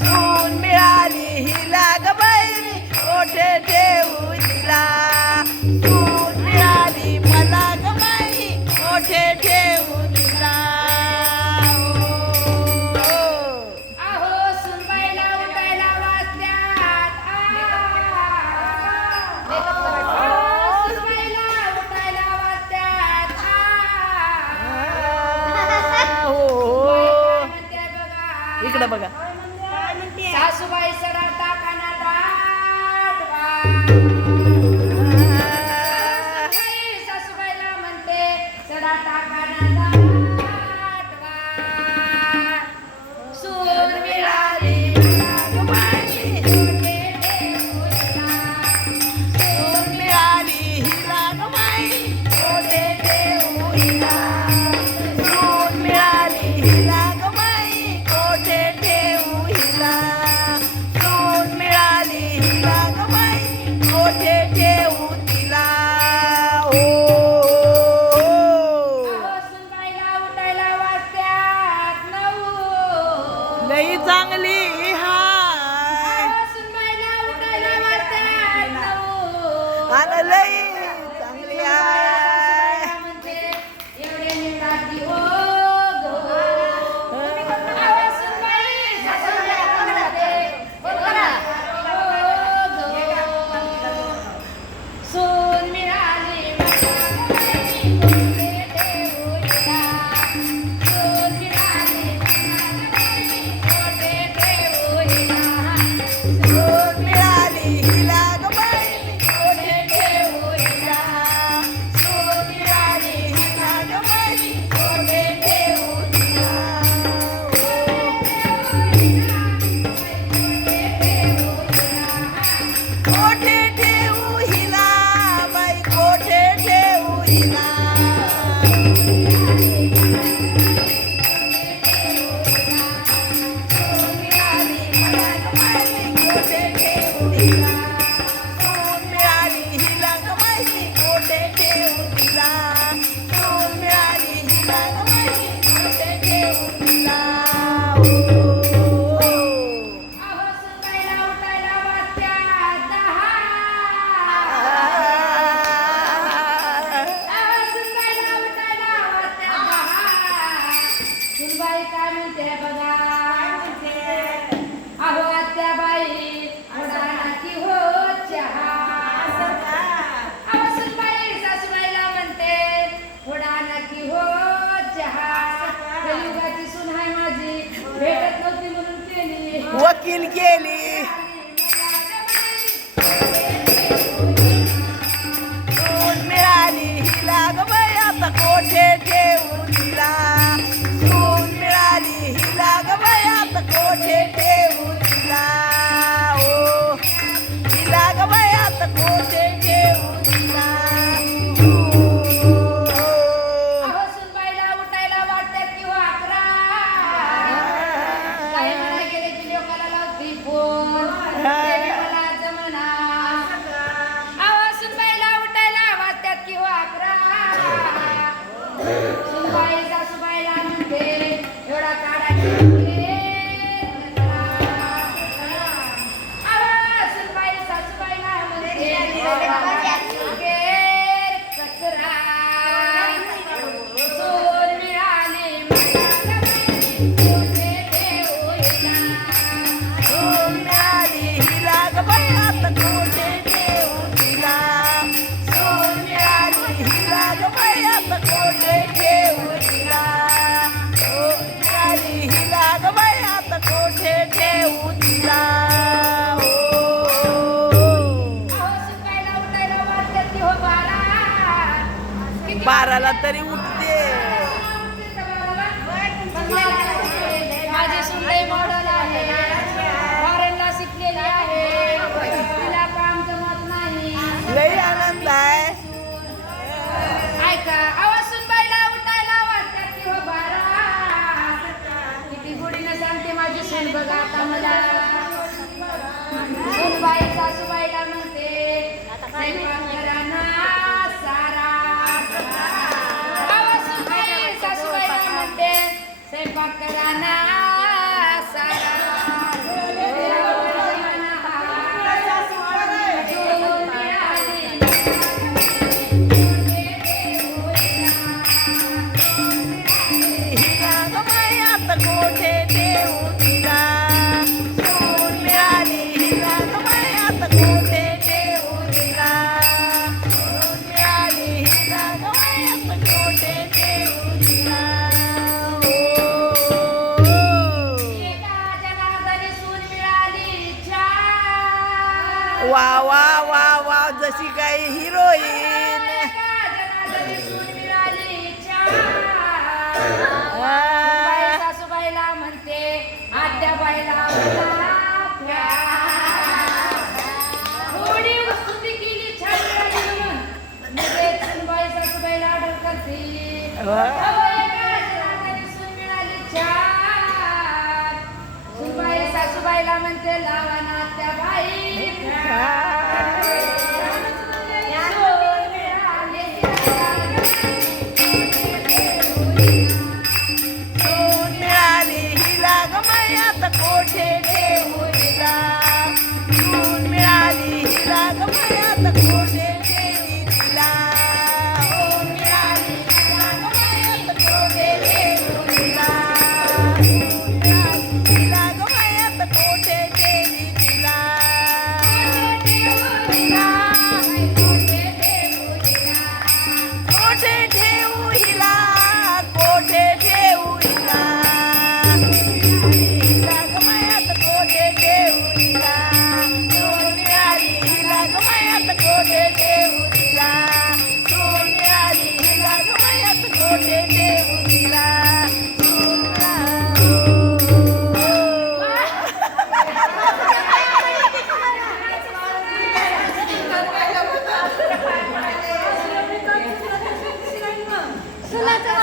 सून मिळाली हिला ग बाई कोठे ठेवू तिला सून मिळाली मला ग बाई कोठे ठेवू तिला अहो सुनबाईला उठायला वाजत्यात सुनबाईला उठायला वाजत्यात इकडे बघा सासूबाई सडा टाकाना दाटवा सासूबाईला म्हणते सडा टाकाना दाटवा सून मिळाली सून मिळाली हिला ग बाई कोठे ठेवू हिला सून मिळाली हिला ग बाई कोठे ठेवू हिला सून मिळाली हिला ग बाई कोठे ठेवू तिला अहो सुनबाईला उठायला वाजत्यात 9 लई चांगली हाय सुनबाईला उठायला वाजत्यात 9 आणि लई चांगली हाय म्हणते एवढे निराती हो गो सुनबाई सासूबाईला म्हणते सून मिळाली सून मिळाली सून मिळाली हिला ग बाई कोठे ठेवू हिला सून मिळाली हिला ग बाई कोठे ठेवू तिला कोठे ठेवू हिला बाई कोठे ठेवू हिला सून मिळाली मला ग बाई कोठे ठेवू हिला सून मिळाली हिला ग बाई कोठे ठेवू तिला सून मिळाली हिला ग बाई कोठे ठेवू तिला अहो सुनबाईला उठायला वाजत्यात 10 सुनबाईला उठायला वाजत्यात 10 सुनबाई काय म्हणते बघा अहो आत्याबाई उडाला की हो चहा अहो सुनबाई सासूबाईला म्हणते उडाला की हो चहा कलियुगाची सून आहे माझी भेटत नव्हती म्हणून केली वकील केली सून मिळाली हिला ग बाई आता कोठे ठेवू तिला सून मिळाली हिला ग बाई आता कोठे ठेवू तिला हिला ग बाई आता कोठे ठेवू तिला अहो सुनबाईला उठायला वाटतात की 11 काही म्हणा गेले की लोकाला लावती फोन ते बी मला जमना अहो सुनबाईला उठायला वाटतात की 11 सुनबाई सासूबाईला म्हणते एवढा काढा की अहो सुनबाई सासूबाईला म्हणते केर कचरा सून मिळाली मला कोठे ठेवू हिला सून मिळाली हिला ग बाई आता कोठे ठेवू तिला सून मिळाली हिला ग बाई आता कोठे ठेवू तिला मिळाली हिला ग बाई आता कोठे ठेवू तिला अहो सुनबाईला उठायला वाटतात की हो 12 बाराला तरी उठते माझी सून लई मॉडल आहे फॉरेनला शिकलेली आहे तिला काम जमत नाही लई आनंद आहे ऐका आवाज सुनबाईला उठायला वाटतात की हो 12 किती गोडीने सांगते माझी सून बघा आता मला सुनबाई सासूबाईला म्हणते स्वयंपाक करा ना सारा आवाज सुनबाई सासूबाईला म्हणते स्वयंपाक कराना सारा हिला ग मायात कोठे ठेवू तिला सून मिळाली हिला ग मायात कोठे ठेवू तिला सून मिळाली हिला ग मायात कोठे ठेवू तिला एका जनार्दनी सून मिळाली छान. वा वा वा वा जशी काही हिरोईन एका जनार्दनी सून मिळाली छान. बाई सासूबाईला म्हणते आत्याबाईला म्हणा प्यार. थोडी स्तुती केली छान मिळाली म्हणून लगेच सुनबाई सासूबाईला ऑर्डर करते अहो, एका जनार्दनी सून मिळाली छान. सुनबाई सासूबाईला म्हणते लावा ना आत्याबाई प्यार. सून मिळाली हिला ग मायात कोठे ठेवू तिला सून मिळाली हिला ग मायात कोठे ठेवी तिला सून मिळाली हिला ग मायात कोठे ठेवू तिला सून मिळाली हिला ग मायात कोठे ठेवी तिला कोठे ठेवू हिला कोठे ठेवू हिला हिला ग मायात कोठे ठेवू हिला सून मिळाली हिला ग मायात कोठे ठेवू हिला सून मिळाली हिला ग मायात कोठे ठेवू हिला सून सुनाचं